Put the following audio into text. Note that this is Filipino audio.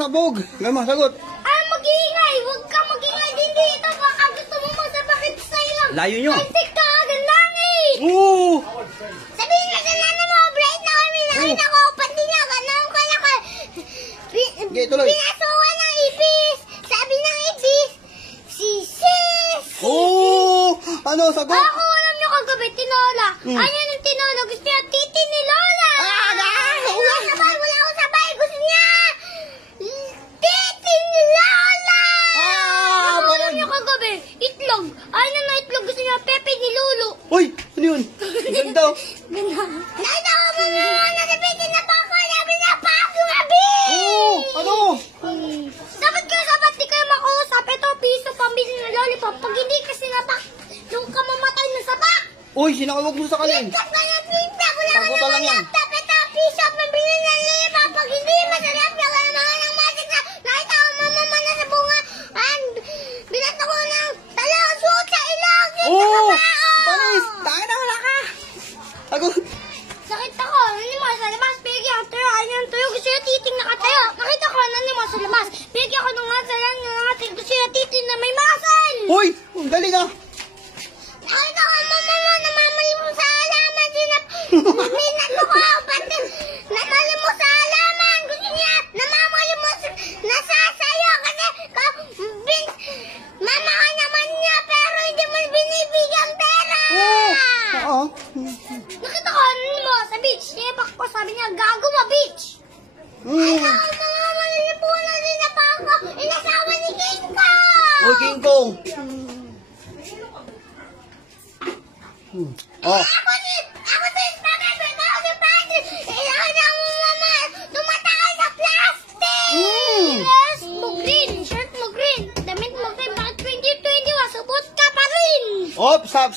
sabog. Gama, sagot. Ah, mag-iingay. Huwag ka mag-iingay din dito. Baka gusto mo masabakit sa'yo lang. Layo nyo. Pantik ka agad langit. Oo. Sabihin na sa nana mo, bright na kami. Nakita ko, pati niya, ganun ka na ka. Okay, tuloy. Pinasukan ng ibis. Sabi ng ibis, si sis. Oo. Ano, sagot? Ako, alam niyo kagabi, tinola. Ano yung tinola? Gusto niya titi ni Lola. Wala akong sabay. Gusto niya titi ni Lola. Ako, alam niyo kagabi, itlog. Ano na itlog? Gusto niya pepe ni Lolo. Uy, ano yun? Ganda. Ganda. Nakita ko mo na nabitin na pa ako. Sabi na pa ako mabit. Oo, ano? Dapat di kayo makausap. Ito, piso pambili ng lollipop. Pag hindi ka sinabak, nung ka mamatay na sabak. Uy, sinakawag mo sa kanin. Laptop ka na, pinta. Wala ka Sagutan lang naman yan. laptop. Ito, piso pambili ng lollipop. Pag hindi masarap, na ka naman ng magic na. Nakita ko mama na sa bunga. Binato ko ng talasot sa ilog. Oo, Panis, tayo na wala ka. Sagot. Sakit ako. Nanimo sa labas. Bigyan ang tuyo. Ano yung tuyo? Gusto yung titing nakatayo. Nakita ko nanimo sa labas. Bigyan ko ng masal. Gusto yung titing na may masal. Uy, ang galing ah. Nakita ko mama mo. Namamali mo sa halaman. Minato ko. Pati namali mo sa halaman. Gusto niya. Namamali mo. Nasasayo. Kasi mama ka naman niya. Pero hindi mo binibigyan pera. Oo. Nakita ko ano mo sa beach. Sinibak ko. Sabi niya, gago mo beach. Ayaw, mga malilipunan din na pa ako. Inasawa ni King Kong. Uy, King Kong. Oh. Ako si Spider-Man. Ako si Patrick. Kailangan na mo mama. Tumatay sa plastic. Yes, mo green. Shirt mo green. Damit mo green. Bakit 2021? Subot ka pa rin. Oops, stop.